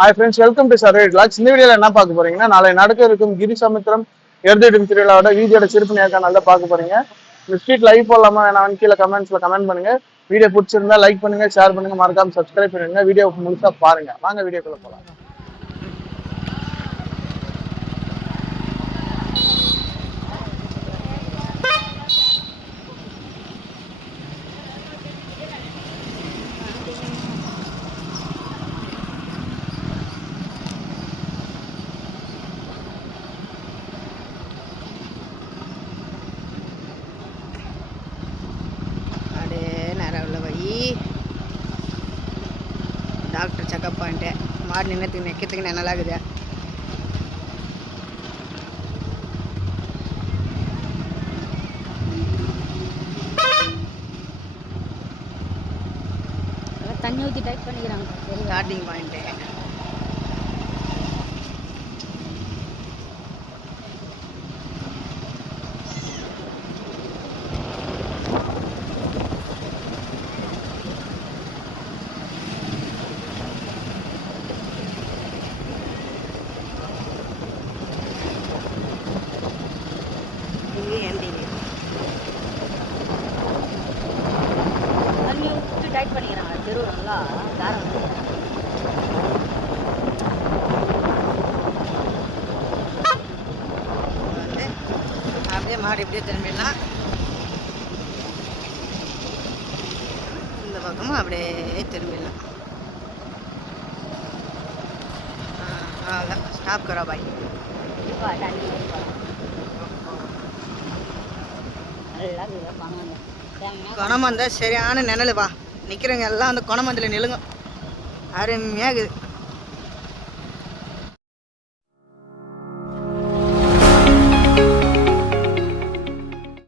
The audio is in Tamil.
Hi friends, welcome to survey vlogs. இந்த வீடியோல என்ன பார்க்க போறீங்கன்னா, நாளை நடக்க இருக்கும் கிரிசமுத்திரம் எருதிடும் திருவிழாவோட வீடியோட சிறப்பு நேர்காணல் தான் பார்க்க போறீங்க. இந்த ஸ்ட்ரீட் லைவ் போடலாமா வேணாம் கீழே கமெண்ட்ஸ்ல கமெண்ட் பண்ணுங்க. வீடியோ பிடிச்சிருந்தா லைக் பண்ணுங்க, ஷேர் பண்ணுங்க, மறக்காம சப்ஸ்கிரைப் பண்ணுங்க. வீடியோ முழுசா பாருங்க. வாங்க வீடியோக்குள்ள போலாம். டாக்டர் செக்கப் பண்ணிட்டு மாடு நிற்கிறதுக்கு நல்லா இருக்குது. தண்ணி ஊற்றி டைட் பண்ணிக்கிறாங்க. ஸ்டார்டிங் பாயிண்ட்டு தண்ணி ஊற்றி டைட் பண்ணிக்கிறாங்க. தெருவுங்களா தாரம் வந்து அப்படியே மாடு இப்படியே திரும்பிடலாம். இந்த பக்கமும் அப்படியே திரும்பிடலாம். அவ்வளோதான், ஸ்டாப் கரோ பாய். தண்ணி குணமந்த சரியான நிழலுப்பா. நிற்கிறவங்க எல்லாம் வந்து குணமந்தில் நிலுங்க. அருமையாக இருக்குது.